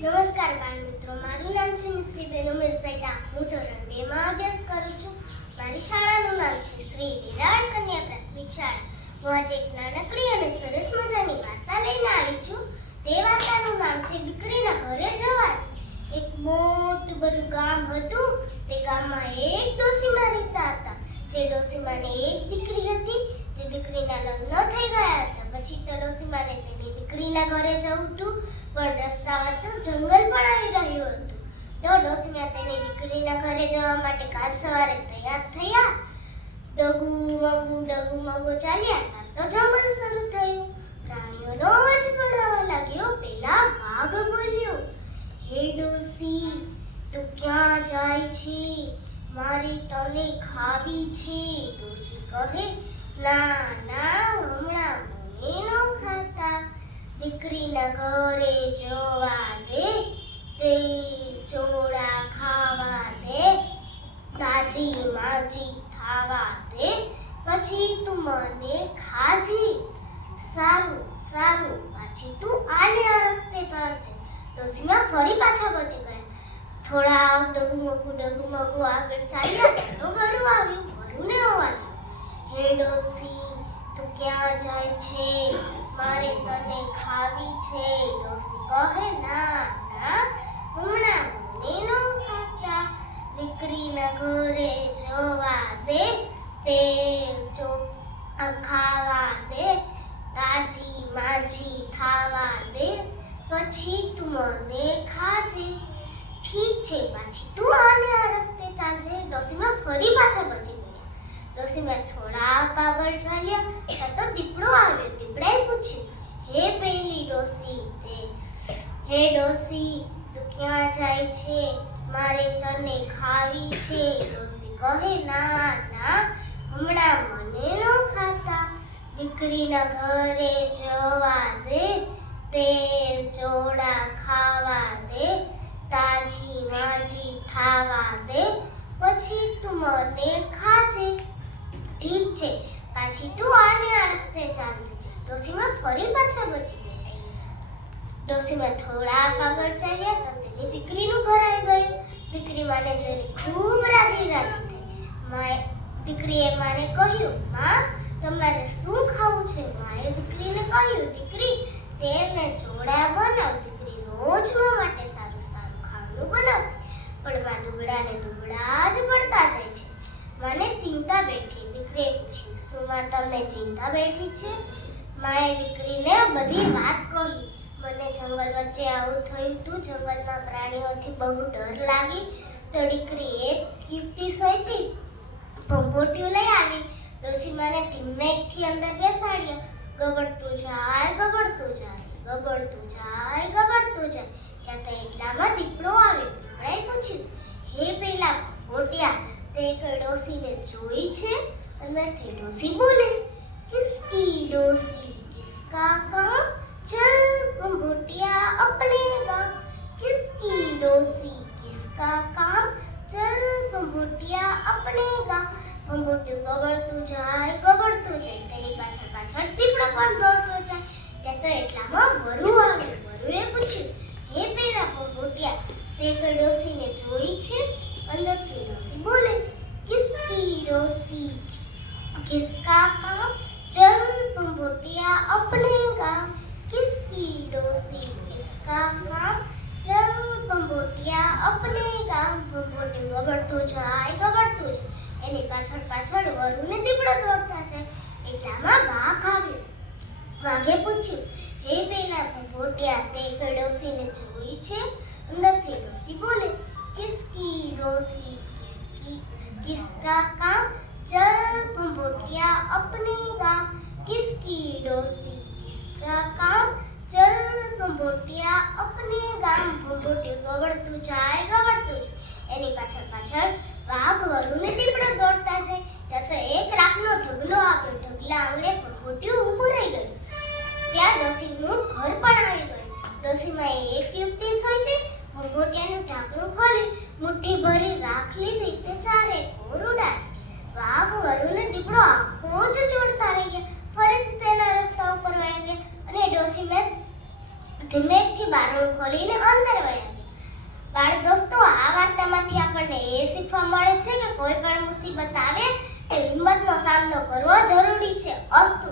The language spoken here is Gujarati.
નમસ્કાર બાળ મિત્રો, મારું નામ છે શ્રી બેન ઉમેશભાઈ ડાક. હું ધોરણ 2 માં અભ્યાસ કરું છું. મારી શાળાનું નામ છે શ્રી વિરાટ કન્યા પ્રાથમિક શાળા. હું આજે એક નાનકડી અને સરસ મજાની વાર્તા લઈને આવી છું. તે વાર્તાનું નામ છે દીકરીના ઘરે જવાની. એક મોટું બધું ગામ હતું. તે ગામમાં એક ડોસીમા રહેતા હતા. તે ડોસીમાને એક દીકરી હતી. તે દીકરીના લગ્ન થઈ ગયા હતા. પછી તો ડોસીમાને તેની દીકરીના ઘરે જવું હતું, પણ રસ્તા વચ્ચે જંગલ પણ આવી રહ્યું હતું. તો ડોસીમા તેની દીકરીના ઘરે જવા માટે કાલ સવારે તૈયાર થયા. ડગુ મગુ ચાલ્યા હતા તો જંગલ શરૂ થયું. પ્રાણીઓનો અવાજ પણ આવવા લાગ્યો. પેલા વાઘ બોલ્યો, હે ડોસી, તું ક્યાં જાય છે? મારી તને ખાવી છે. ડોસી કહે, ના ના, હમણાં મને ન ખાતા. દીકરીના ઘરે જવા દે, તે ચોળા ખાવા દે, તાજી માજી ખાવા દે, પછી તું મને ખાજી. સારું સારું, પાછી તું આને આ રસ્તે ચાલજે. ડોસીમાં ફરી પાછા બચી ગયા. થોડા ડગુમગુ આગળ ચાલ્યા તો ગરું આવ્યું. ગરુને અવાજ આવ્યો, હે ડોસી, તું ક્યાં જાય છે? મારે તને ખાવી છે. ડોસી કહે, ના ના, હમણાં મને ન ખાતા. દીકરીના ઘરે જવા દે, તે ખાવા દે, તાજી માજી ખાવા દે, પછી તું મને ખાજે. ઠીક છે, પાછી તું આને આ રસ્તે ચાલજે. ડોસીમાં ફરી પાછા બચી ગયા. ડોસીમાં થોડાક આગળ ચાલ્યા ત્યાં તો દીપડો આવ્યો. દીપડાએ પૂછ્યું, હે પેલી ડોસી, હે ડોસી, તું ક્યાં જાય છે? મારે તને ખાવી છે. ડોસી કહે, ના ના, હમણાં મને ન ખાતા. દીકરીના ઘરે જવા દે, તે ચોળા ખાવા દે, તાજી માજી ખાવા દે, પછી તું મને ખાજે. ઠીક છે, પાછી તું આને આ રસ્તે ચાલજે. ડોસીમાં ફરી પાછા બચી ગયા. ડોસીમાં થોડાક આગળ ચાલ્યા તો તેની દીકરીનું ઘર આવી ગયું. દીકરી માને જોઈને ખૂબ રાજી થઈ. દીકરીએ માને કહ્યું, માં, તમારે શું ખાવું છે? માએ દીકરીને કહ્યું, દીકરી, તેલ ને ચોળા બનાવ. દીકરી રોજ મા માટે સારું સારું ખાવાનું બનાવતી, પણ માં દુબળા ને દુબળા જ પડતા જાય છે. મને ચિંતા બેઠી. દીકરીએ પૂછ્યું, શું માં તમને ચિંતા બેઠી છે? માએ દીકરીને બધી વાત કહી. મને જંગલ વચ્ચે આવું થયું હતું. જંગલમાં પ્રાણીઓથી બહુ ડર લાગી. તો દીકરીએ યુક્તિ સોચી, ભંભોટિયું લઈ આવી. ડોસીમાને ધીમેથી અંદર બેસાડ્યા. ગબડતું જાય, ગબડતું જાય, ગબડતું જાય, ગબડતું જાય. ત્યાં તો એટલામાં દીપડો આવ્યો. દીપડાએ પૂછ્યું, હે પેલા ભંભોટિયા, તે કોઈ ડોસીને જોઈ છે? અંદરથી ડોસી બોલે, કિસકી ડોસી કિસકા કામ, ચલ ભંભોટિયા અપને ગામ. કિસકી ડોસી કિસકા કામ, ચલ ભંભોટિયા અપને ગામ. ભંભોટિયું ગબડતું જાય, ગબડતું જાય. તેની પાછળ પાછળ દીપડો પણ દોડતો જાય. ત્યાં તો એટલામાં વરુ આવ્યું. વરુએ પૂછ્યું, હે પેલા ભંભોટિયા, તે કોઈ ડોસીને જોઈ છે? અંદરથી ડોસી બોલે, કિસકી ડોસી કિસકા કામ, ચલ ભંભોટિયા અપને ગામ. કિસકી ડોસી કિસકા કામ, ચલ ભંભોટિયા અપને ગામ. ભંભોટિયું ગબડતું જાય, ગબડતું જાય. એની પાછળ પાછળ વરુ ને દીપડો દોડતા જાય. એટલામાં વાઘ આવ્યો. વાઘે પૂછ્યું, હે પેલા ભંભોટિયા, તે કોઈ ડોસીને જોઈ છે? અંદરથી ડોસી બોલે, કિસકી ડોસી કિસકા કામ, ચલ ભંભોટિયા અપને ગામ. કિસકી ડોસી કિસકા કામ, ચલ ભંભોટિયા અપને ગામ. ભંભોટિયું ગબડતું જાય, ગબડતું જાય. એની પાછળ પાછળ વાઘ, વરુ ને દીપડો દોડતા જાય. ત્યાં તો એક રાખનો ઢગલો આવ્યો. ઢગલા આંગણે ભંભોટિયું ઊભું રહી ગયું. ત્યાં ડોસીનું ઘર પણ આવી ગયું. ડોસીમાં એક યુક્તિ સોચી. ભંભોટિયાનું ઢાંકણું ખોલી મુઠ્ઠી ભરી રાખ લીધી. તે ચારે કોર ઉડાડી. વાઘ, વરુ ને દીપડો આખો જ જોડતા રહી ગયા. ફરીથી તેના રસ્તા ઉપર વહી ગયા અને ડોસીમાં ધીમેથી બારણું ખોલીને અંદર વહી કોઈ પણ મુસીબત આવે તો હિંમતનો સામનો કરવો જરૂરી છે. અસ્તુ.